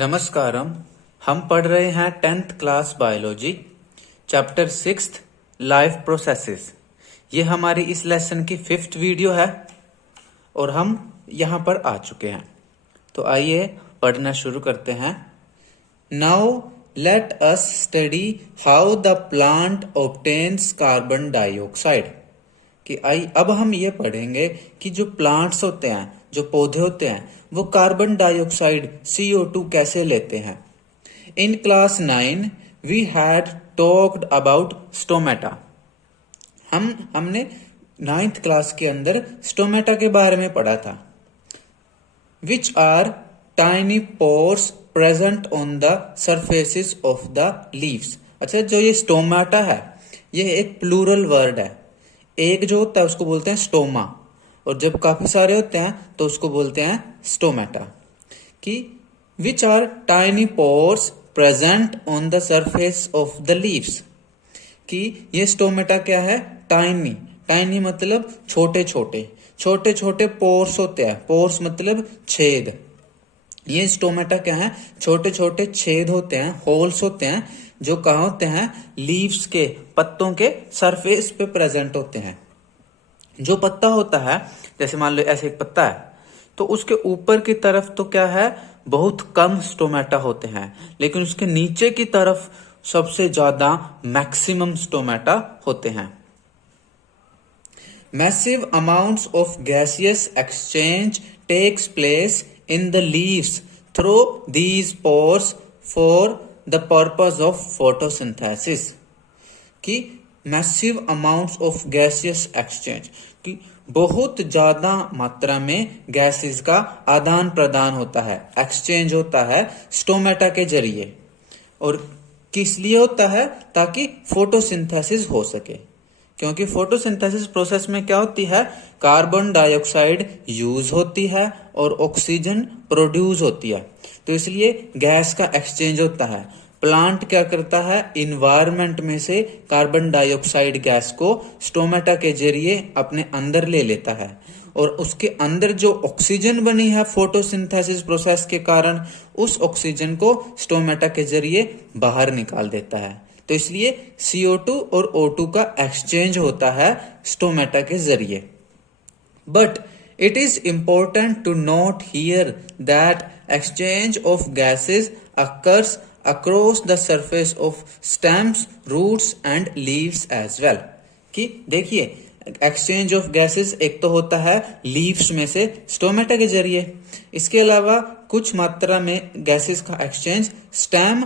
नमस्कारम। हम पढ़ रहे हैं 10th class biology chapter 6 life processes. ये हमारी इस लेसन की 5th वीडियो है और हम यहाँ पर आ चुके हैं। तो आइए पढ़ना शुरू करते हैं। Now let us study how the plant obtains carbon dioxide. कि अब हम ये पढ़ेंगे कि जो प्लांट्स होते हैं, जो पौधे होते हैं, वो कार्बन डाइऑक्साइड CO2 कैसे लेते हैं। In class 9 we had talked about stomata. हमने 9th क्लास के अंदर स्टोमेटा के बारे में पढ़ा था। Which are tiny pores present on the surfaces of the leaves. अच्छा, जो ये स्टोमेटा है ये एक प्लूरल वर्ड है। एक जो होता है उसको बोलते हैं स्टोमा, और जब काफी सारे होते हैं तो उसको बोलते हैं स्टोमेटा। कि which are tiny pores present on the surface of the leaves. कि ये स्टोमेटा क्या है? टाइनी। टाइनी मतलब छोटे छोटे पोर्स होते हैं। पोर्स मतलब छेद। ये स्टोमेटा क्या है? छोटे छोटे छेद होते हैं, होल्स होते हैं, जो कहाँ होते हैं? लीव्स के, पत्तों के सरफेस पे प्रेजेंट होते हैं। जो पत्ता होता है, जैसे मान लो ऐसे एक पत्ता है, तो उसके ऊपर की तरफ तो क्या है? बहुत कम स्टोमेटा होते हैं, लेकिन उसके नीचे की तरफ सबसे ज्यादा मैक्सिमम स्टोमेटा होते हैं। Massive amounts of gaseous exchange takes place in the leaves through these pores for the purpose of photosynthesis। कि massive amounts of gaseous exchange, कि बहुत ज्यादा मात्रा में गैसेस का आदान प्रदान होता है, एक्सचेंज होता है स्टोमेटा के जरिए। और किस लिए होता है? ताकि फोटोसिंथेसिस हो सके। क्योंकि फोटोसिंथेसिस प्रोसेस में क्या होती है? कार्बन डाइऑक्साइड यूज होती है और ऑक्सीजन प्रोड्यूस होती है, तो इसलिए गैस का एक्सचेंज होता है। प्लांट क्या करता है? इन्वायरमेंट में से कार्बन डाइऑक्साइड गैस को स्टोमेटा के जरिए अपने अंदर ले लेता है, और उसके अंदर जो ऑक्सीजन बनी है फोटोसिंथेसिस प्रोसेस के कारण, उस ऑक्सीजन को स्टोमेटा के जरिए बाहर निकाल देता है। तो इसलिए CO2 और O2 का एक्सचेंज होता है स्टोमेटा के जरिए। But it is important to note here that exchange of gases occurs across the surface of stems, roots and leaves as well. कि देखिए, एक्सचेंज ऑफ गैसेस एक तो होता है लीव्स में से स्टोमेटा के जरिए, इसके अलावा कुछ मात्रा में गैसेस का एक्सचेंज स्टेम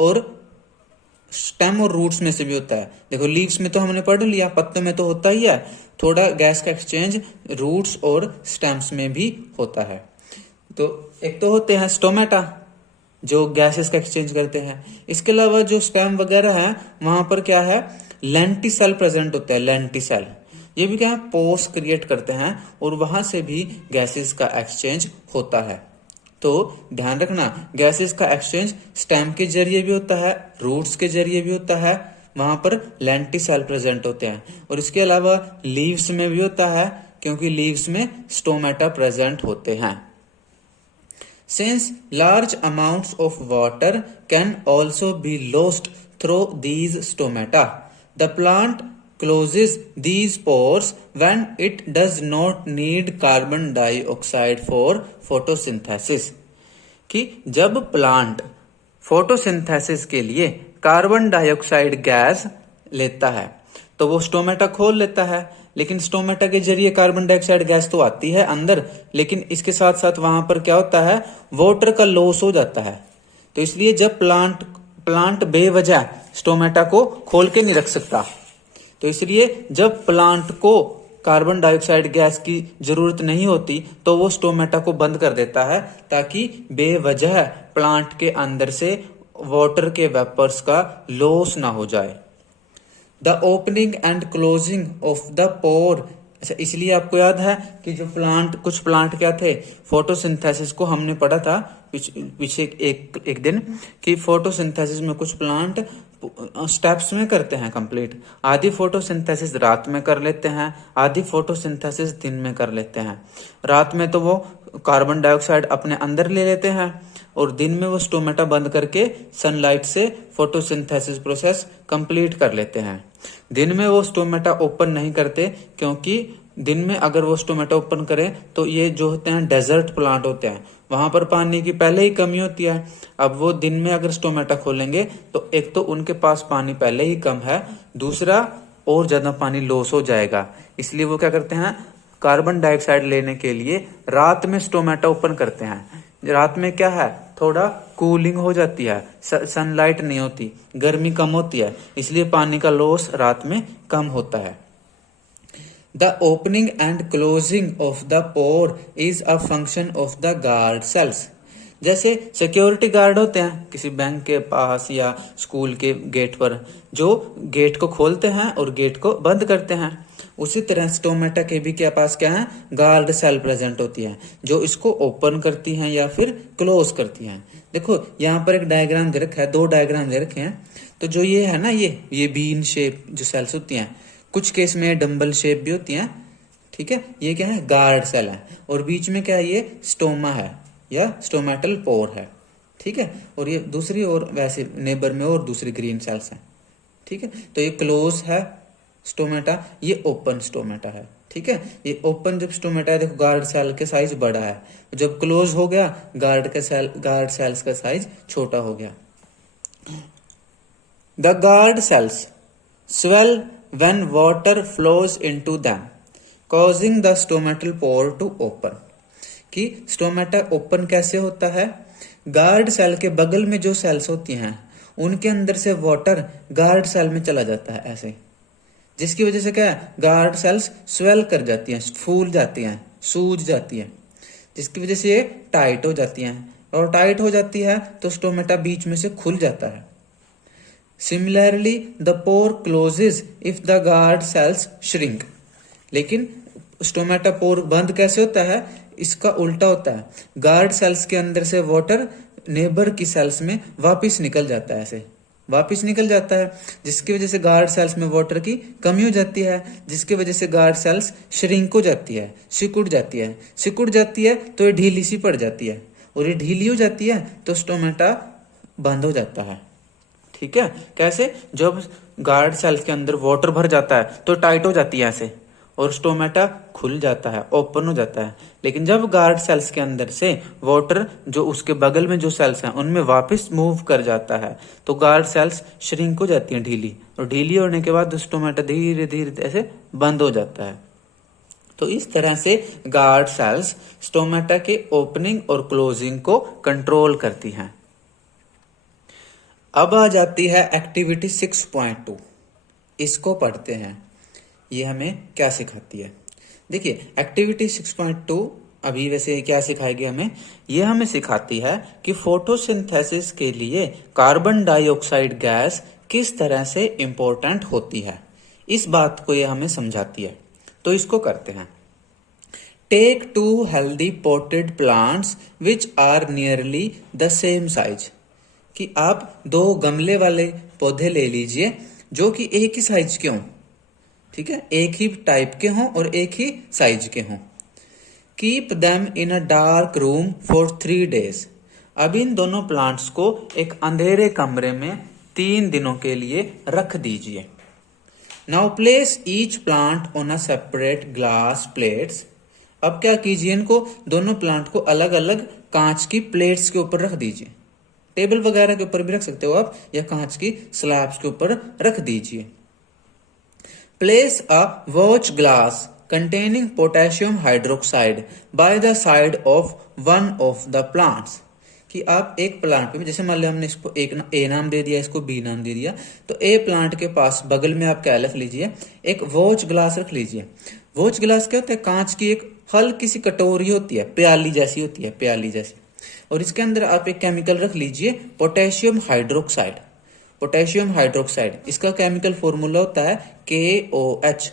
और रूट्स में से भी होता है। देखो, लीव्स में तो हमने पढ़ लिया, पत्तों में तो होता ही है। थोड़ा गैस का एक्सचेंज रूट्स और स्टेम्स में भी होता है। तो एक तो होते हैं स्टोमेटा जो गैसेस का एक्सचेंज करते हैं। इसके अलावा जो स्टेम वगैरह है, वहां पर क्या है? लेंटिसेल प्रेजेंट होता है। लेंटिसेल ये भी क्या है? पोर्स क्रिएट करते हैं, और वहां से भी गैसेस का एक्सचेंज होता है। तो ध्यान रखना, गैसेस का एक्सचेंज स्टेम के जरिए भी होता है, रूट्स के जरिए भी होता है, वहां पर लेंटिसेल प्रेजेंट होते हैं। और इसके अलावा लीव्स में भी होता है, क्योंकि लीव्स में स्टोमेटा प्रेजेंट होते हैं। Since large amounts of water can also be lost through these stomata, the plant closes these pores when it does not need carbon dioxide for photosynthesis। कि जब प्लांट फोटोसिंथेसिस के लिए carbon dioxide gas लेता है तो वो stomata खोल लेता है, लेकिन स्टोमेटा के जरिए कार्बन डाइऑक्साइड गैस तो आती है अंदर, लेकिन इसके साथ साथ वहां पर क्या होता है? वाटर का लॉस हो जाता है। तो इसलिए जब प्लांट बेवजह स्टोमेटा को खोल के नहीं रख सकता, तो इसलिए जब प्लांट को कार्बन डाइऑक्साइड गैस की जरूरत नहीं होती तो वो स्टोमेटा को बंद कर देता है, ताकि बेवजह प्लांट के अंदर से वाटर के वेपर्स का लॉस ना हो जाए। The opening and closing of the pore. अच्छा, इसलिए आपको याद है कि जो कुछ प्लांट क्या थे? फोटोसिंथेसिस को हमने पढ़ा था पीछे एक दिन, कि फोटोसिंथेसिस में कुछ प्लांट स्टेप्स में करते हैं कंप्लीट। आधी फोटोसिंथेसिस रात में कर लेते हैं, आधी फोटोसिंथेसिस दिन में कर लेते हैं। रात में तो वो कार्बन डाइऑक्साइड अपने अंदर ले लेते हैं, और दिन में वो स्टोमेटा बंद करके सनलाइट से फोटोसिंथेसिस प्रोसेस कंप्लीट कर लेते हैं। दिन में वो स्टोमेटा ओपन नहीं करते, क्योंकि दिन में अगर वो स्टोमेटा ओपन करें तो ये जो होते हैं डेजर्ट प्लांट होते हैं, वहां पर पानी की पहले ही कमी होती है। अब वो दिन में अगर स्टोमेटा खोलेंगे तो एक तो उनके पास पानी पहले ही कम है, दूसरा और ज्यादा पानी लॉस हो जाएगा। इसलिए वो क्या करते हैं, कार्बन डाइऑक्साइड लेने के लिए रात में स्टोमेटा ओपन करते हैं। रात में क्या है, थोड़ा कूलिंग हो जाती है, सनलाइट नहीं होती, गर्मी कम होती है, इसलिए पानी का लॉस रात में कम होता है। The opening and closing of the pore is a function of the guard cells. जैसे सिक्योरिटी गार्ड होते हैं किसी बैंक के पास या स्कूल के गेट पर, जो गेट को खोलते हैं और गेट को बंद करते हैं, उसी तरह स्टोमेटा के भी क्या पास क्या है, गार्ड सेल प्रेजेंट होती है, जो इसको ओपन करती हैं या फिर क्लोज करती हैं। देखो यहाँ पर एक डायग्राम दे रखा है, दो डायग्राम दे रखे हैं। तो जो ये है ना, ये बीन शेप जो सेल्स होती हैं, कुछ केस में डंबल शेप भी होती हैं, ठीक है, ये क्या है, गार्ड सेल है। और बीच में क्या है, ये स्टोमा है या स्टोमेटल पोर है, ठीक है। और ये दूसरी और वैसे नेबर में और दूसरी ग्रीन सेल्स हैं, ठीक है। तो ये क्लोज है स्टोमेटा, ये ओपन स्टोमेटा है, ठीक है। ये ओपन जब स्टोमेटा है, देखो गार्ड सेल के साइज बड़ा है, जब क्लोज हो गया गार्ड सेल्स का साइज छोटा हो गया। The guard cells swell when water flows into them, causing the stomatal pore to open. कि स्टोमेटा ओपन कैसे होता है, गार्ड सेल के बगल में जो सेल्स होती हैं उनके अंदर से वाटर गार्ड सेल में चला जाता है ऐसे, जिसकी वजह से क्या है, गार्ड सेल्स स्वेल कर जाती हैं, फूल जाती हैं, सूज जाती हैं, जिसकी वजह से ये टाइट हो जाती हैं। और टाइट हो जाती है तो स्टोमेटा बीच में से खुल जाता है। Similarly, the pore closes if the guard cells shrink. लेकिन स्टोमेटा पोर बंद कैसे होता है, इसका उल्टा होता है, गार्ड सेल्स के अंदर से वाटर नेबर की सेल्स में वापस निकल जाता है, ऐसे वापस निकल जाता है, जिसकी वजह से गार्ड सेल्स में वाटर की कमी हो जाती है, जिसकी वजह से गार्ड सेल्स श्रिंक हो जाती है, सिकुड़ जाती है तो ये ढीली सी पड़ जाती है, और ये ढीली हो जाती है तो स्टोमेटा बंद हो जाता है, ठीक है। कैसे, जब गार्ड सेल्स के अंदर वाटर भर जाता है तो टाइट हो जाती है ऐसे, और स्टोमेटा खुल जाता है, ओपन हो जाता है। लेकिन जब गार्ड सेल्स के अंदर से वाटर जो उसके बगल में जो सेल्स हैं उनमें वापस मूव कर जाता है तो गार्ड सेल्स श्रिंक हो जाती हैं, ढीली, और ढीली होने के बाद स्टोमेटा धीरे धीरे ऐसे बंद हो जाता है। तो इस तरह से गार्ड सेल्स स्टोमेटा के ओपनिंग और क्लोजिंग को कंट्रोल करती हैं। अब आ जाती है एक्टिविटी 6.2, इसको पढ़ते हैं। ये हमें क्या सिखाती है, देखिए एक्टिविटी 6.2 अभी वैसे क्या सिखाएगी हमें, ये हमें सिखाती है कि फोटोसिंथेसिस के लिए कार्बन डाइऑक्साइड गैस किस तरह से इंपॉर्टेंट होती है, इस बात को ये हमें समझाती है। तो इसको करते हैं। Take 2 healthy potted plants which are nearly the same size, कि आप 2 गमले वाले पौधे ले लीजिए जो कि एक ही साइज के हों, ठीक है, एक ही टाइप के हों और एक ही साइज के हों। Keep them in a dark room for 3 days। अब इन दोनों प्लांट्स को एक अंधेरे कमरे में 3 दिनों के लिए रख दीजिए। Now place each plant on a separate glass plates. अब क्या कीजिए, इनको दोनों प्लांट को अलग अलग कांच की प्लेट्स के ऊपर रख दीजिए, टेबल वगैरह के ऊपर भी रख सकते हो आप, या कांच की स्लैब्स के ऊपर रख दीजिए। Place a watch glass containing potassium hydroxide by the side of one of the plants, कि आप एक प्लांट पे, जैसे मान लिया हमने इसको एक ए नाम दे दिया, इसको बी नाम दे दिया, तो ए प्लांट के पास बगल में आप क्या रख लीजिए, एक वॉच ग्लास रख लीजिए। वॉच ग्लास क्या होता है, कांच की एक हल्की सी कटोरी होती है, प्याली जैसी होती है, प्याली जैसी, और इसके अंदर आप एक केमिकल रख लीजिए पोटेशियम हाइड्रोक्साइड। पोटेशियम हाइड्रोक्साइड, इसका केमिकल फॉर्मूला होता है KOH,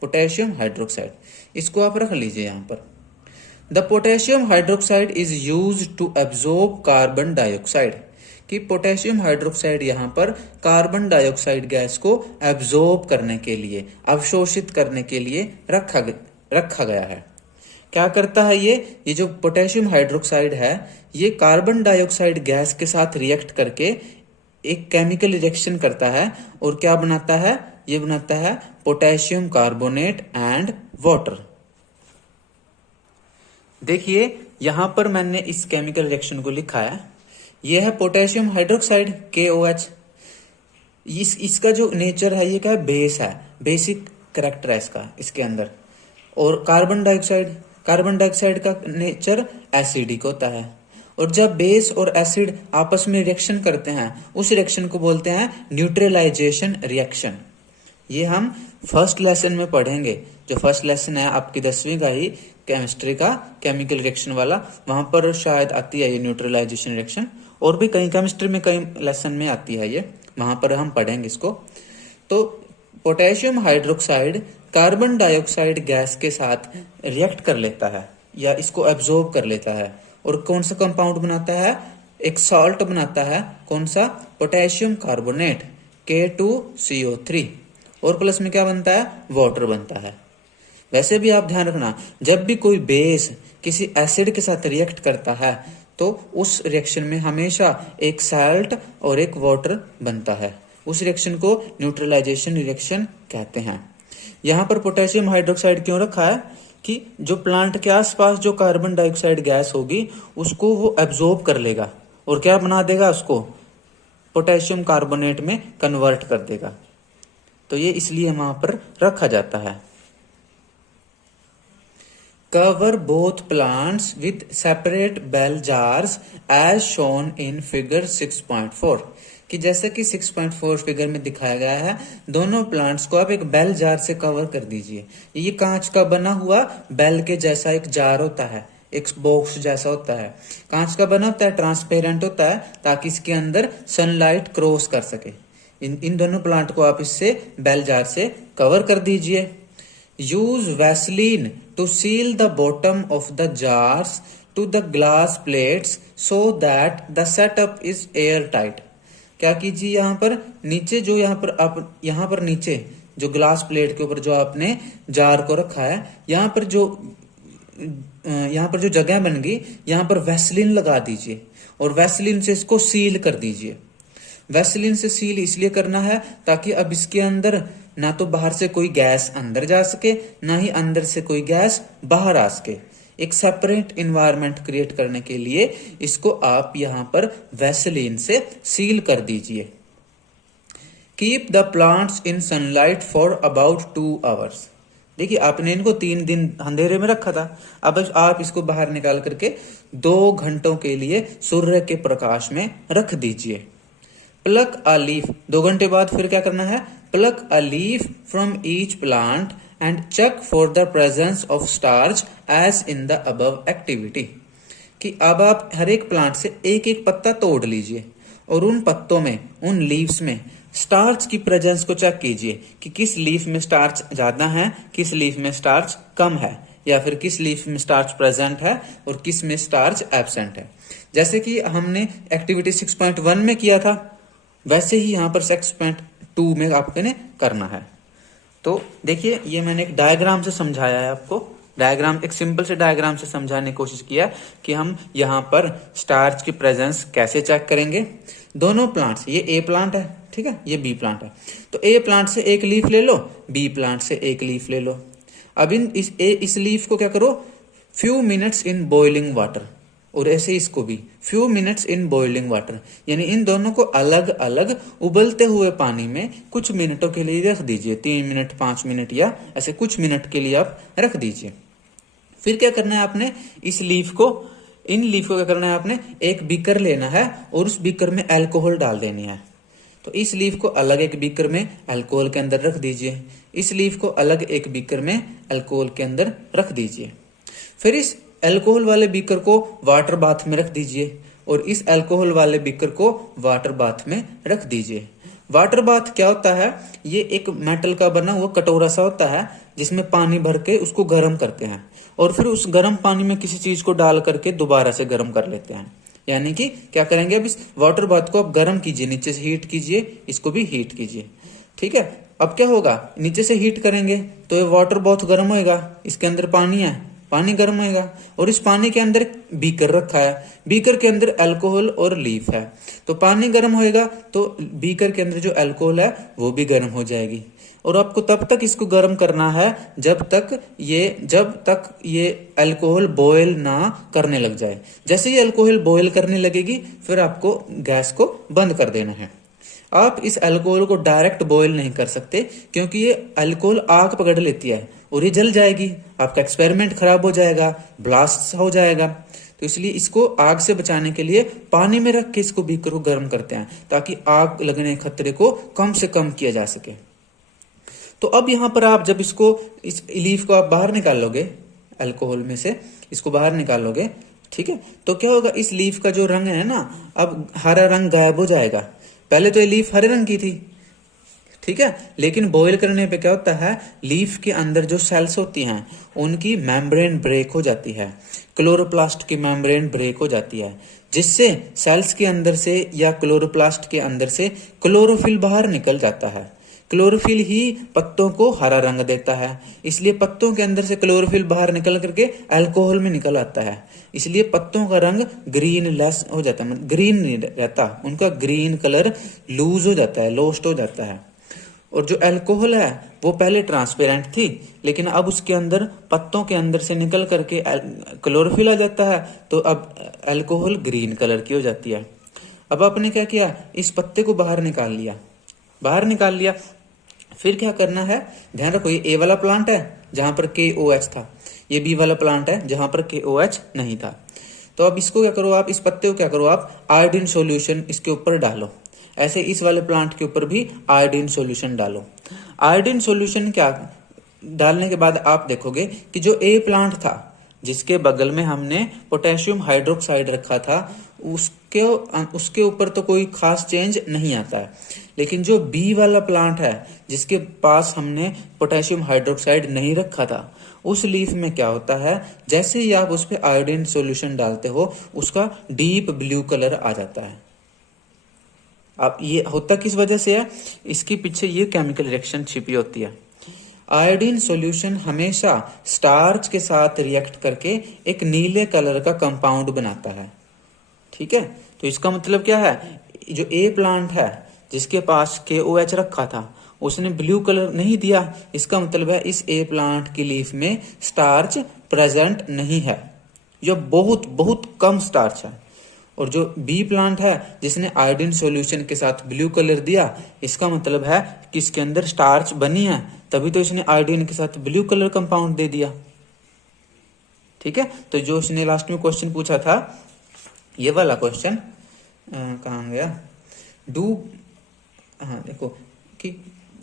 पोटेशियम हाइड्रोक्साइड, इसको आप रख लीजिए यहाँ पर। The potassium hydroxide is use to absorb carbon dioxide, कि पोटेशियम हाइड्रोक्साइड यहाँ पर कार्बन डाइऑक्साइड गैस को एब्जॉर्ब करने के लिए, अवशोषित करने के लिए रखा गया है। क्या करता है ये जो पोटेशियम हाइड्रोक्साइड है ये कार्बन डाइऑक्साइड गैस के साथ रिएक्ट करके एक केमिकल रिएक्शन करता है और क्या बनाता है, ये बनाता है पोटेशियम कार्बोनेट एंड वाटर। देखिए यहां पर मैंने इस केमिकल रिएक्शन को लिखा है, ये है पोटेशियम हाइड्रोक्साइड KOH। इसका जो नेचर है ये क्या है, बेस है, बेसिक कैरेक्टर है इसका इसके अंदर। और कार्बन डाइऑक्साइड का नेचर एसिडिक होता है। और जब बेस और एसिड आपस में रिएक्शन करते हैं उस रिएक्शन को बोलते हैं न्यूट्रलाइजेशन रिएक्शन। ये हम फर्स्ट लेसन में पढ़ेंगे। जो फर्स्ट लेसन है आपकी 10वीं का ही केमिस्ट्री का केमिकल रिएक्शन वाला, वहां पर शायद आती है ये न्यूट्रलाइजेशन रिएक्शन, और भी कहीं केमिस्ट्री में कई लेसन में आती है ये, वहां पर हम पढ़ेंगे इसको। तो potassium hydroxide carbon dioxide gas के साथ रिएक्ट कर लेता है या इसको एब्जॉर्ब कर लेता है और कौन सा कंपाउंड बनाता है, एक सॉल्ट बनाता है। कौन सा, पोटेशियम कार्बोनेट K2CO3, और प्लस में क्या बनता है, वाटर बनता है। वैसे भी आप ध्यान रखना, जब भी कोई बेस किसी एसिड के साथ रिएक्ट करता है तो उस रिएक्शन में हमेशा एक साल्ट और एक वाटर बनता है। उस रिएक्शन को न्यूट्रलाइजेशन रिएक्शन कहते हैं। यहाँ पर पोटेशियम हाइड्रोक्साइड क्यों रखा है कि जो प्लांट के आसपास जो कार्बन डाइऑक्साइड गैस होगी उसको वो एब्जॉर्ब कर लेगा और क्या बना देगा, उसको पोटेशियम कार्बोनेट में कन्वर्ट कर देगा। तो ये इसलिए वहां पर रखा जाता है। Cover both plants with separate bell jars as shown in figure 6.4, कि जैसे कि 6.4 फिगर में दिखाया गया है, दोनों प्लांट्स को आप एक बेल जार से कवर कर दीजिए। ये कांच का बना हुआ बेल के जैसा एक जार होता है, एक बॉक्स जैसा होता है, कांच का बना होता है, ट्रांसपेरेंट होता है ताकि इसके अंदर सनलाइट क्रॉस कर सके। इन दोनों प्लांट को आप इससे बेल जार से कवर कर दीजिए। Use Vaseline to seal the bottom of the jars to the glass plates so that the setup is air tight. क्या कीजिए, यहाँ पर नीचे जो यहाँ पर नीचे जो ग्लास प्लेट के ऊपर जो आपने जार को रखा है, यहाँ पर जो जगह बन गई, यहाँ पर वैसलीन लगा दीजिए और वैसलीन से इसको सील कर दीजिए। वैसलीन से सील इसलिए करना है ताकि अब इसके अंदर ना तो बाहर से कोई गैस अंदर जा सके, ना ही अंदर से कोई गैस बाहर आ सके। एक सेपरेट इन्वायरमेंट क्रिएट करने के लिए इसको आप यहां पर वैसलीन से सील कर दीजिए। Keep the plants in sunlight for about 2 hours. देखिए आपने इनको 3 दिन अंधेरे में रखा था, अब आप इसको बाहर निकाल करके 2 घंटों के लिए सूर्य के प्रकाश में रख दीजिए। प्लक अ लीफ, 2 घंटे बाद फिर क्या करना है, pluck a leaf from each plant and check for the presence of starch as in the above activity. कि अब आप हर एक प्लांट से एक एक पत्ता तोड़ लीजिए और उन पत्तों में, उन लीव्स में स्टार्च की प्रेजेंस को चेक कीजिए कि किस लीफ में स्टार्च ज्यादा है, किस लीफ में स्टार्च कम है, या फिर किस लीफ में स्टार्च प्रेजेंट है और किस में स्टार्च एब्सेंट है। जैसे कि हमने एक्टिविटी 6.1 में किया था, वैसे ही यहाँ पर 6.2 में आपने करना है। तो देखिए ये मैंने एक डायग्राम से समझाया है आपको, डायग्राम, एक सिंपल से डायग्राम से समझाने की कोशिश किया कि हम यहाँ पर स्टार्च की प्रेजेंस कैसे चेक करेंगे। दोनों प्लांट्स, ये ए प्लांट है, ठीक है, ये बी प्लांट है, तो ए प्लांट से एक लीफ ले लो, बी प्लांट से एक लीफ ले लो। अब इस लीफ को क्या करो, few minutes in boiling water, और ऐसे इसको भी few minutes in boiling water, यानी इन दोनों को अलग अलग उबलते हुए पानी में कुछ मिनटों के लिए रख दीजिए, 3 मिनट 5 मिनट या ऐसे कुछ मिनट के लिए आप रख दीजिए। फिर क्या करना है आपने, इन लीफ को क्या करना है आपने, एक बीकर लेना है और उस बीकर में अल्कोहल डाल देनी है। तो इस लीफ को अलग एक बीकर में अल्कोहल के अंदर रख दीजिए, इस लीफ को अलग एक बीकर में अल्कोहल के अंदर रख दीजिए। फिर इस अल्कोहल वाले बीकर को वाटर बाथ में रख दीजिए और इस अल्कोहल वाले बीकर को वाटर बाथ में रख दीजिए। वाटर बाथ क्या होता है, ये एक मेटल का बना हुआ कटोरा सा होता है जिसमें पानी भर के उसको गर्म करते हैं और फिर उस गर्म पानी में किसी चीज को डाल करके दोबारा से गर्म कर लेते हैं। यानी कि क्या करेंगे, अब इस वाटर बाथ को आप गर्म कीजिए, नीचे से हीट कीजिए, इसको भी हीट कीजिए, ठीक है। अब क्या होगा, नीचे से हीट करेंगे तो ये वाटर बाथ गर्म होएगा, इसके अंदर पानी है, पानी गर्म होगा और इस पानी के अंदर बीकर रखा है, बीकर के अंदर अल्कोहल और लीफ है। तो पानी गर्म होएगा तो बीकर के अंदर जो अल्कोहल है वो भी गर्म हो जाएगी। और आपको तब तक इसको गर्म करना है जब तक ये अल्कोहल बॉयल ना करने लग जाए। जैसे ही अल्कोहल बॉयल करने लगेगी फिर आपको गैस को बंद कर देना है। आप इस अल्कोहल को डायरेक्ट बॉयल नहीं कर सकते क्योंकि ये अल्कोहल आग पकड़ लेती है और ये जल जाएगी, आपका एक्सपेरिमेंट खराब हो जाएगा, ब्लास्ट हो जाएगा। तो इसलिए इसको आग से बचाने के लिए पानी में रख के इसको बीकर को गर्म करते हैं ताकि आग लगने के खतरे को कम से कम किया जा सके। तो अब यहाँ पर आप जब इसको इस लीफ को आप बाहर निकालोगे, अल्कोहल में से इसको बाहर निकालोगे, ठीक है, तो क्या होगा, इस लीफ का जो रंग है ना, अब हरा रंग गायब हो जाएगा। पहले तो ये लीफ हरे रंग की थी, ठीक है, लेकिन बॉईल करने पे क्या होता है, लीफ के अंदर जो सेल्स होती हैं उनकी मेम्ब्रेन ब्रेक हो जाती है, क्लोरोप्लास्ट की मेम्ब्रेन ब्रेक हो जाती है, जिससे सेल्स के अंदर से या क्लोरोप्लास्ट के अंदर से क्लोरोफिल बाहर निकल जाता है। क्लोरोफिल ही पत्तों को हरा रंग देता है, इसलिए पत्तों के अंदर से क्लोरोफिल बाहर निकल करके अल्कोहल में निकल आता है। इसलिए पत्तों का रंग ग्रीन लेस हो जाता है, ग्रीन नहीं रहता, उनका ग्रीन कलर लूज हो जाता है, लोस्ट हो जाता है। और जो अल्कोहल है वो पहले ट्रांसपेरेंट थी, लेकिन अब उसके अंदर पत्तों के अंदर से निकल करके क्लोरोफिल आ जाता है, तो अब अल्कोहल ग्रीन कलर की हो जाती है। अब आपने क्या किया, इस पत्ते को बाहर निकाल लिया, फिर क्या करना है, ध्यान रखो, ये ए वाला प्लांट है जहां पर KOH था, ये बी वाला प्लांट है जहां पर KOH नहीं था। तो अब इसको क्या करो, आप इस पत्ते को क्या करो, आप आयोडीन सॉल्यूशन इसके ऊपर डालो। ऐसे इस वाले प्लांट के ऊपर भी आयोडीन सॉल्यूशन डालो। आयोडीन सॉल्यूशन क्या डालने के बाद आप देखोगे कि जो ए प्लांट था जिसके बगल में हमने पोटेशियम हाइड्रोक्साइड रखा था, उसके ऊपर तो कोई खास चेंज नहीं आता है, लेकिन जो बी वाला प्लांट है जिसके पास हमने पोटेशियम हाइड्रोक्साइड नहीं रखा था, उस लीफ में क्या होता है, जैसे ही आप उस पर आयोडीन सॉल्यूशन डालते हो उसका डीप ब्लू कलर आ जाता है। अब ये होता किस वजह से है, इसके पीछे ये केमिकल रिएक्शन छिपी होती है। आयोडीन सॉल्यूशन हमेशा स्टार्च के साथ रिएक्ट करके एक नीले कलर का कंपाउंड बनाता है, ठीक है। तो इसका मतलब क्या है, जो ए प्लांट है जिसके पास KOH रखा था उसने ब्लू कलर नहीं दिया, इसका मतलब है इस ए प्लांट की लीफ में स्टार्च प्रेजेंट नहीं है, जो बहुत बहुत कम स्टार्च है। और जो बी प्लांट है जिसने आयोडीन सॉल्यूशन के साथ ब्लू कलर दिया, इसका मतलब है कि इसके अंदर स्टार्च बनी है, तभी तो इसने आयोडीन के साथ ब्लू कलर कंपाउंड दे दिया, ठीक है। तो जो इसने लास्ट में क्वेश्चन पूछा था, ये वाला क्वेश्चन कहाँ गया, देखो कि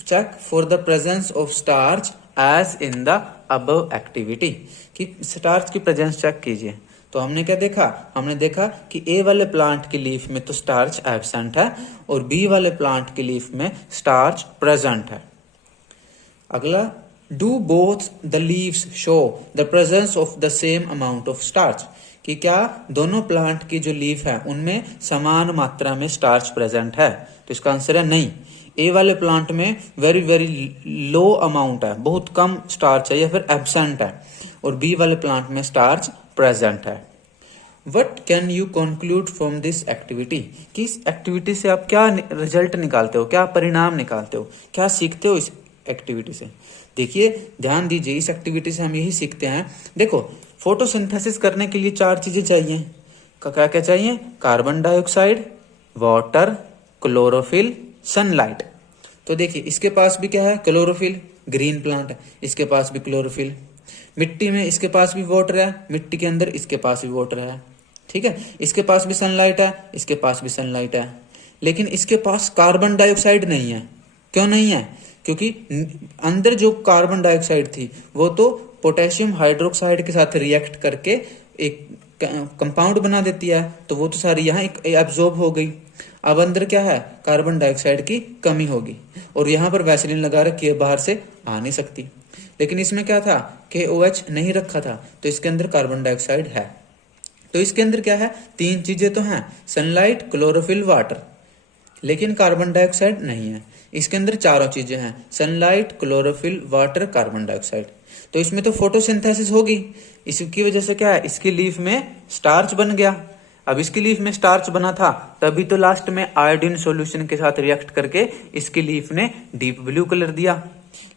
check for the presence of starch as in the above activity, कि स्टार्च की प्रेजेंस चेक कीजिए। तो हमने क्या देखा, हमने देखा कि ए वाले प्लांट की लीफ में तो स्टार्च एब्सेंट है और बी वाले प्लांट की लीफ में स्टार्च प्रेजेंट है। अगला, do both the leaves show the presence of the same amount of starch, कि क्या दोनों प्लांट की जो लीफ है उनमें समान मात्रा में स्टार्च प्रेजेंट है। तो इसका आंसर है नहीं। ए वाले प्लांट में वेरी वेरी लो अमाउंट है, बहुत कम स्टार्च है या फिर एब्सेंट है, और बी वाले प्लांट में स्टार्च प्रेजेंट है। What can you conclude from this activity, कि इस एक्टिविटी से आप क्या रिजल्ट निकालते हो, क्या परिणाम निकालते हो, क्या सीखते हो इस एक्टिविटी से। देखिए ध्यान दीजिए, इस एक्टिविटी से हम यही सीखते हैं। देखो, फोटोसिंथेसिस करने के लिए 4 चीजें चाहिए, क्या क्या चाहिए, carbon dioxide, water, chlorophyll, sunlight. तो देखिए इसके पास भी क्या है, क्लोरोफिल, ग्रीन प्लांट है, इसके पास भी क्लोरोफिल। मिट्टी में इसके पास भी वाटर है, मिट्टी के अंदर इसके पास भी वाटर है, ठीक है। इसके पास भी सनलाइट है, इसके पास भी सनलाइट है, लेकिन इसके पास कार्बन डाइऑक्साइड नहीं है। क्यों नहीं है, क्योंकि अंदर जो कार्बन डाइऑक्साइड थी वो तो पोटेशियम हाइड्रोक्साइड के साथ रिएक्ट करके एक कंपाउंड बना देती है, तो वो तो सारी यहाँ एब्जॉर्ब हो गई। अब अंदर क्या है, कार्बन डाइऑक्साइड की कमी होगी, और यहाँ पर वैसलीन लगा रखी है, बाहर से आ नहीं सकती। लेकिन इसमें क्या था, KOH नहीं रखा था, तो इसके अंदर कार्बन डाइऑक्साइड है। तो इसके अंदर क्या है, 3 चीजें तो हैं, सनलाइट, क्लोरोफिल, वाटर, लेकिन कार्बन डाइऑक्साइड नहीं है। इसके अंदर 4 चीजें हैं, sunlight, chlorophyll, water, carbon dioxide. तो इसमें तो फोटोसिंथेसिस होगी, इसकी वजह से क्या है, इसकी लीफ में स्टार्च बन गया। अब इसकी लीफ में स्टार्च बना था, तभी तो लास्ट में आयोडीन सॉल्यूशन के साथ रिएक्ट करके इसकी लीफ ने डीप ब्लू कलर दिया।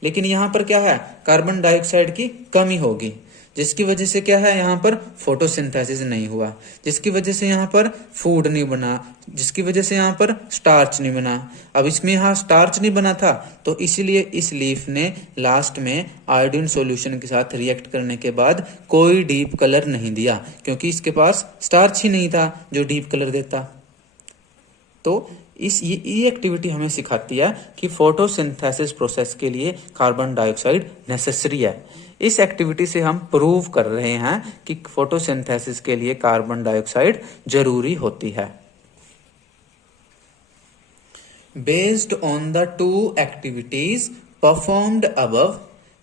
लेकिन यहाँ पर क्या है, कार्बन डाइऑक्साइड की कमी होगी, जिसकी वजह से क्या है, यहाँ पर फोटोसिंथेसिस नहीं हुआ, जिसकी वजह से यहाँ पर फूड नहीं बना, जिसकी वजह से यहाँ पर स्टार्च नहीं बना। अब इसमें यहाँ स्टार्च नहीं बना था, तो इसीलिए इस लीफ ने लास्ट में आयोडीन सॉल्यूशन के साथ रिएक्ट करने के बाद कोई डीप कलर नहीं दिया, क्योंकि इसके पास स्टार्च ही नहीं था जो डीप कलर देता। तो ये एक्टिविटी हमें सिखाती है कि फोटोसिंथेसिस प्रोसेस के लिए कार्बन डाइऑक्साइड नेसेसरी है। इस एक्टिविटी से हम प्रूव कर रहे हैं कि फोटोसिंथेसिस के लिए कार्बन डाइऑक्साइड जरूरी होती है। Based on the 2 activities performed above,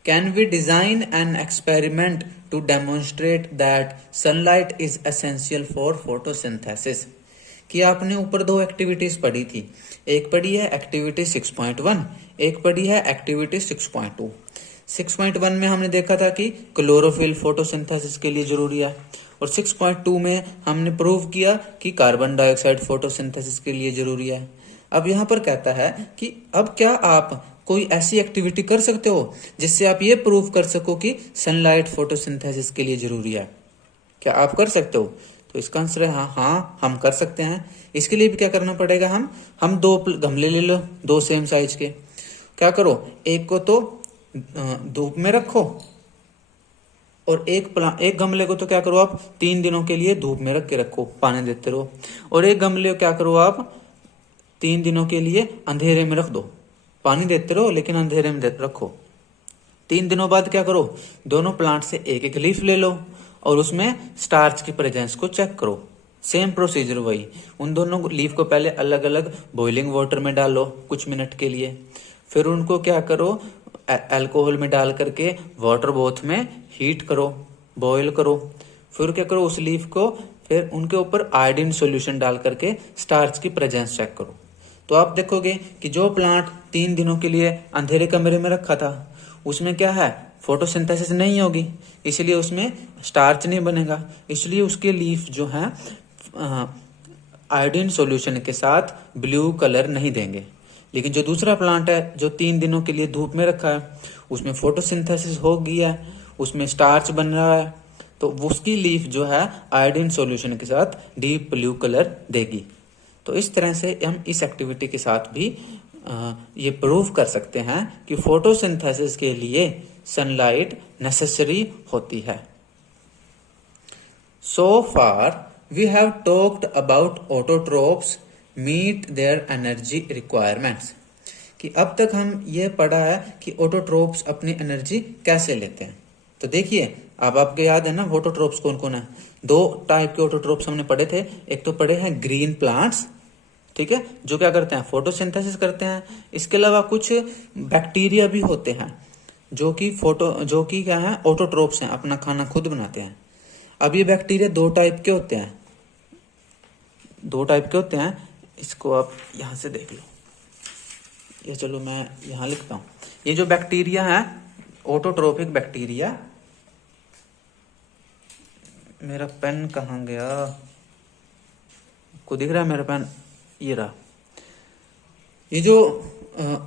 can we design an experiment to demonstrate that sunlight is essential for photosynthesis. कि आपने ऊपर 2 एक्टिविटीज पढ़ी थी, एक पढ़ी है एक्टिविटी 6.1, एक पढ़ी है एक्टिविटी 6.2। 6.1 में हमने देखा था कि क्लोरोफिल फोटोसिंथेसिस के लिए जरूरी है, और 6.2 में हमने प्रूव किया कि कार्बन डाइऑक्साइड फोटोसिंथेसिस के लिए जरूरी है। अब यहाँ पर कहता है कि अब क्या आप कोई ऐसी एक्टिविटी कर सकते हो जिससे आप ये प्रूव कर सको कि सनलाइट फोटोसिंथेसिस के लिए जरूरी है, क्या आप कर सकते हो? तो इसका आंसर है हाँ, हम कर सकते हैं। इसके लिए भी क्या करना पड़ेगा, हम 2 गमले ले लो, 2 सेम साइज के। क्या करो, एक को तो धूप में रखो, और एक गमले को तो क्या करो आप 3 दिनों के लिए धूप में रख के रखो, पानी देते रहो, और एक गमले को क्या करो आप 3 दिनों के लिए अंधेरे में रख दो, पानी देते रहो लेकिन अंधेरे में रखो। 3 दिनों बाद क्या करो, दोनों प्लांट से एक एक लीफ ले लो और उसमें स्टार्च की प्रेजेंस को चेक करो। सेम प्रोसीजर वही, उन दोनों लीफ को पहले अलग अलग बॉइलिंग वाटर में डालो कुछ मिनट के लिए, फिर उनको क्या करो अल्कोहल में डाल करके वाटर बोथ में हीट करो, बॉईल करो, फिर क्या करो उस लीफ को फिर उनके ऊपर आयोडीन सॉल्यूशन डाल करके स्टार्च की प्रेजेंस चेक करो। तो आप देखोगे कि जो प्लांट 3 दिनों के लिए अंधेरे कमरे में रखा था उसमें क्या है, फोटोसिंथेसिस नहीं होगी, इसलिए उसमें स्टार्च नहीं बनेगा, इसलिए उसके लीफ जो है आयोडीन सॉल्यूशन के साथ ब्लू कलर नहीं देंगे। लेकिन जो दूसरा प्लांट है जो 3 दिनों के लिए धूप में रखा है उसमें फोटोसिंथेसिस हो गया है, उसमें स्टार्च बन रहा है, तो उसकी लीफ जो है आयोडीन सॉल्यूशन के साथ डीप ब्लू कलर देगी। तो इस तरह से हम इस एक्टिविटी के साथ भी ये प्रूव कर सकते हैं कि फोटोसिंथेसिस के लिए सनलाइट नेसेसरी होती है। So far we have talked about autotrophs meet their energy requirements. कि अब तक हम ये पढ़ा है कि ऑटोट्रोप्स अपनी एनर्जी कैसे लेते हैं। तो देखिए अब आपके याद है ना ऑटोट्रोप्स कौन कौन है, 2 टाइप के ऑटोट्रोप्स हमने पढ़े थे। एक तो पढ़े हैं ग्रीन प्लांट्स, ठीक है, जो क्या करते हैं फोटोसिंथेसिस करते हैं। इसके अलावा कुछ बैक्टीरिया भी होते हैं जो कि क्या है ऑटोट्रोप्स हैं, अपना खाना खुद बनाते हैं। अब ये बैक्टीरिया 2 टाइप के होते हैं, 2 टाइप के होते हैं। इसको आप यहां से देख लो, ये चलो मैं यहां लिखता हूं। ये जो बैक्टीरिया है ऑटोट्रोपिक बैक्टीरिया, मेरा पेन कहाँ गया, को दिख रहा है मेरा पेन, ये रहा। ये जो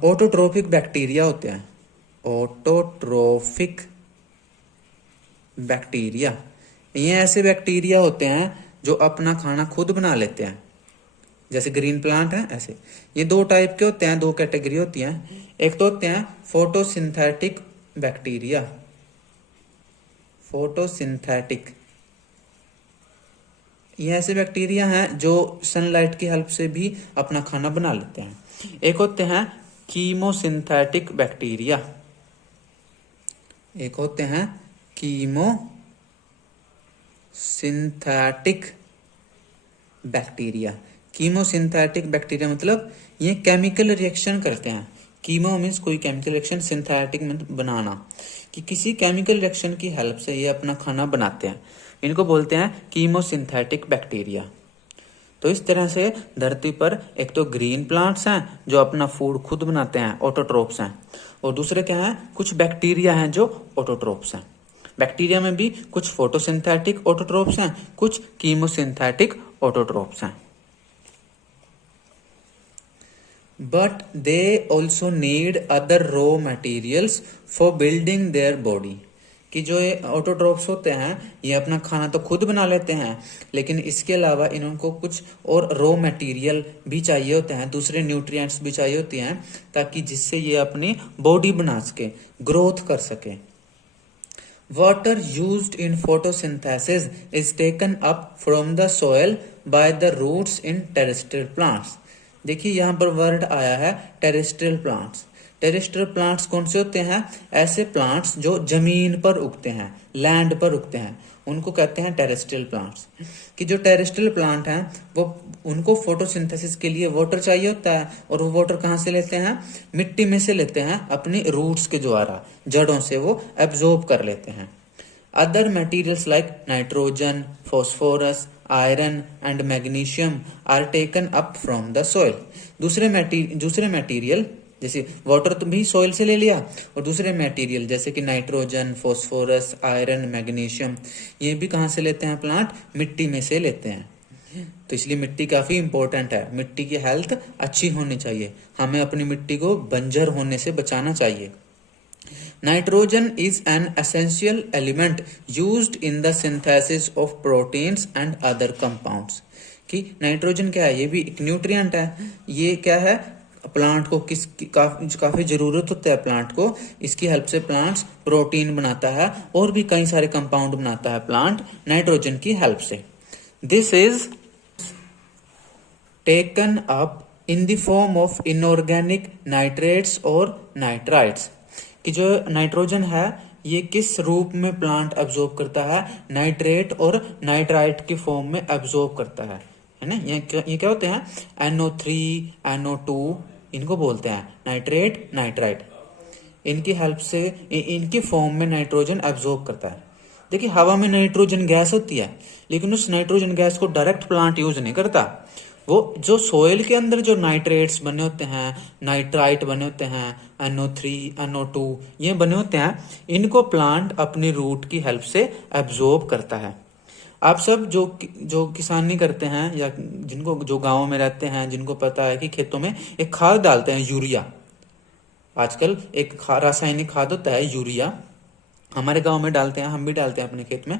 ऑटोट्रोपिक बैक्टीरिया होते हैं, ऑटोट्रोफिक बैक्टीरिया, ये ऐसे बैक्टीरिया होते हैं जो अपना खाना खुद बना लेते हैं, जैसे ग्रीन प्लांट है ऐसे। ये 2 टाइप के होते हैं, 2 कैटेगरी होती हैं। एक तो होते हैं फोटोसिंथेटिक बैक्टीरिया, फोटोसिंथेटिक, ये ऐसे बैक्टीरिया हैं जो सनलाइट की हेल्प से भी अपना खाना बना लेते हैं। एक होते हैं कीमोसिंथेटिक बैक्टीरिया, एक होते हैं कीमोसिंथेटिक बैक्टीरिया। कीमोसिंथेटिक बैक्टीरिया मतलब ये केमिकल रिएक्शन करते हैं। कीमो मीन्स कोई केमिकल रिएक्शन, सिंथेटिक मीन्स बनाना, कि किसी केमिकल रिएक्शन की हेल्प से ये अपना खाना बनाते हैं। इनको बोलते हैं कीमोसिंथेटिक बैक्टीरिया। तो इस तरह से धरती पर एक तो ग्रीन प्लांट्स हैं जो अपना फूड खुद बनाते हैं, ऑटोट्रोप्स हैं, और दूसरे क्या हैं, कुछ बैक्टीरिया हैं जो ऑटोट्रोप्स हैं। बैक्टीरिया में भी कुछ फोटोसिंथेटिक ऑटोट्रोप्स हैं, कुछ कीमोसिंथेटिक ऑटोट्रोप्स हैं। But they also need other raw materials for building their body, कि जो ये ऑटोट्रोप्स होते हैं ये अपना खाना तो खुद बना लेते हैं, लेकिन इसके अलावा इनको कुछ और रॉ मटेरियल भी चाहिए होते हैं, दूसरे न्यूट्रिएंट्स भी चाहिए होती हैं, ताकि जिससे ये अपनी बॉडी बना सके, ग्रोथ कर सके। Water used in photosynthesis is taken up from the soil by the roots in terrestrial plants। देखिए यहाँ पर वर्ड आया है टेरेस्ट्रियल प्लांट्स। टेरेस्ट्रियल प्लांट्स कौन से होते हैं? ऐसे प्लांट्स जो जमीन पर उगते हैं, लैंड पर उगते हैं, उनको कहते हैं टेरेस्ट्रियल प्लांट्स। कि जो टेरेस्ट्रियल प्लांट हैं वो उनको फोटोसिंथेसिस के लिए वाटर चाहिए होता है, और वो वाटर कहाँ से लेते हैं? मिट्टी में से लेते हैं, अपनी रूट्स के द्वारा, जड़ों से वो एब्जॉर्ब कर लेते हैं। Other materials like nitrogen, phosphorus, iron and magnesium are taken up from the soil. दूसरे मटेरियल जैसे वाटर तो भी सॉइल से ले लिया, और दूसरे मटेरियल जैसे कि नाइट्रोजन, फॉस्फोरस, आयरन, मैग्नीशियम, ये भी कहाँ से लेते हैं प्लांट? मिट्टी में से लेते हैं। तो इसलिए मिट्टी काफी इंपॉर्टेंट है, मिट्टी की हेल्थ अच्छी होनी चाहिए, हमें अपनी मिट्टी को बंजर होने से बचाना चाहिए। Nitrogen is an essential element used in the synthesis of proteins and other compounds. कि नाइट्रोजन क्या है? ये भी एक न्यूट्रिएंट है। ये क्या है? प्लांट को काफी जरूरत होता है प्लांट को, इसकी हेल्प से प्लांट्स प्रोटीन बनाता है और भी कई सारे कंपाउंड बनाता है प्लांट नाइट्रोजन की हेल्प से। This is taken up in the form of inorganic nitrates और नाइट्राइट्स। कि जो नाइट्रोजन है ये किस रूप में प्लांट एब्जॉर्ब करता है? नाइट्रेट और नाइट्राइट की फॉर्म में एब्जॉर्ब करता है ना। ये क्या होते हैं? NO3, NO2 इनको बोलते हैं नाइट्रेट, नाइट्राइट। इनकी हेल्प से इनकी फॉर्म में नाइट्रोजन एब्जॉर्ब करता है। देखिए हवा में नाइट्रोजन गैस होती है, लेकिन उस नाइट्रोजन गैस को डायरेक्ट प्लांट यूज नहीं करता। वो जो सोइल के अंदर जो नाइट्रेट्स बने होते हैं, नाइट्राइट बने होते हैं, NO3, NO2 ये बने होते हैं, इनको प्लांट अपनी रूट की हेल्प से एब्जॉर्ब करता है। आप सब जो किसानी करते हैं या जिनको जो गांव में रहते हैं, जिनको पता है कि खेतों में एक खाद डालते हैं यूरिया, आजकल एक रासायनिक खाद होता है यूरिया, हमारे गांव में डालते हैं, हम भी डालते हैं अपने खेत में।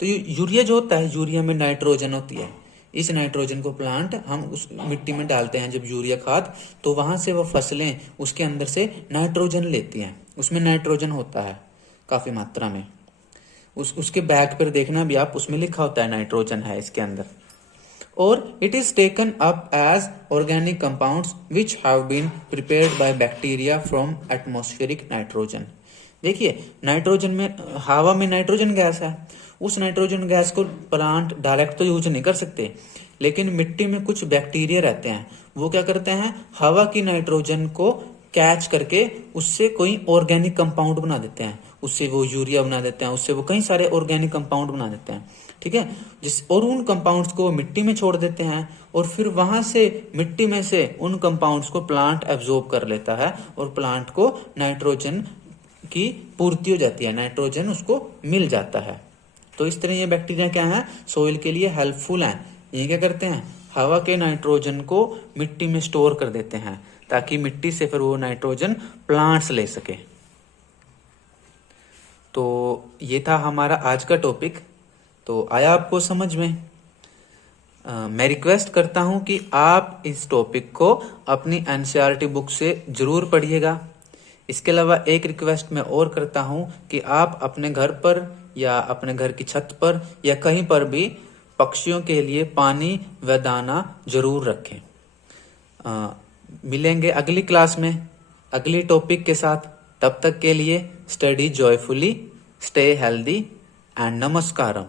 तो यूरिया जो होता है, यूरिया में नाइट्रोजन होती है। इस नाइट्रोजन को प्लांट हम उस मिट्टी में डालते हैं जब यूरिया खाद, तो वहां से वो फसलें उसके अंदर से नाइट्रोजन लेती हैं। उसमें नाइट्रोजन होता है काफी मात्रा में। उसके बैक पर देखना भी आप, उसमें लिखा होता है नाइट्रोजन है इसके अंदर। और it is taken up as organic compounds which have been prepared by bacteria from atmospheric nitrogen. देखिए नाइट्रोजन में, हवा में नाइट्रोजन गैस है, उस नाइट्रोजन गैस को प्लांट डायरेक्ट तो यूज नहीं कर सकते, लेकिन मिट्टी में कुछ बैक्टीरिया रहते हैं, वो क्या करते हैं? हवा की नाइट्रोजन को कैच करके उससे कोई ऑर्गेनिक कंपाउंड बना देते हैं, उससे वो यूरिया बना देते हैं, उससे वो कई सारे ऑर्गेनिक कंपाउंड बना देते हैं। ठीक है, और उन कंपाउंड्स को मिट्टी में छोड़ देते हैं, और फिर वहां से मिट्टी में से उन कंपाउंड्स को प्लांट एब्जॉर्ब कर लेता है, और प्लांट को नाइट्रोजन की पूर्ति हो जाती है, नाइट्रोजन उसको मिल जाता है। तो इस तरह ये बैक्टीरिया क्या है? सोइल के लिए हेल्पफुल हैं। ये क्या करते हैं? हवा के नाइट्रोजन को मिट्टी में स्टोर कर देते हैं, ताकि मिट्टी से फिर वो नाइट्रोजन प्लांट्स ले सके। तो ये था हमारा आज का टॉपिक। तो आया आपको समझ में? मैं रिक्वेस्ट करता हूं कि आप इस टॉपिक को अपनी NCERT बुक से जरूर पढ़िएगा। इसके अलावा एक रिक्वेस्ट मैं और करता हूं कि आप अपने घर पर या अपने घर की छत पर या कहीं पर भी पक्षियों के लिए पानी व दाना जरूर रखें। मिलेंगे अगली क्लास में अगली टॉपिक के साथ। तब तक के लिए study joyfully, stay healthy and नमस्कारम।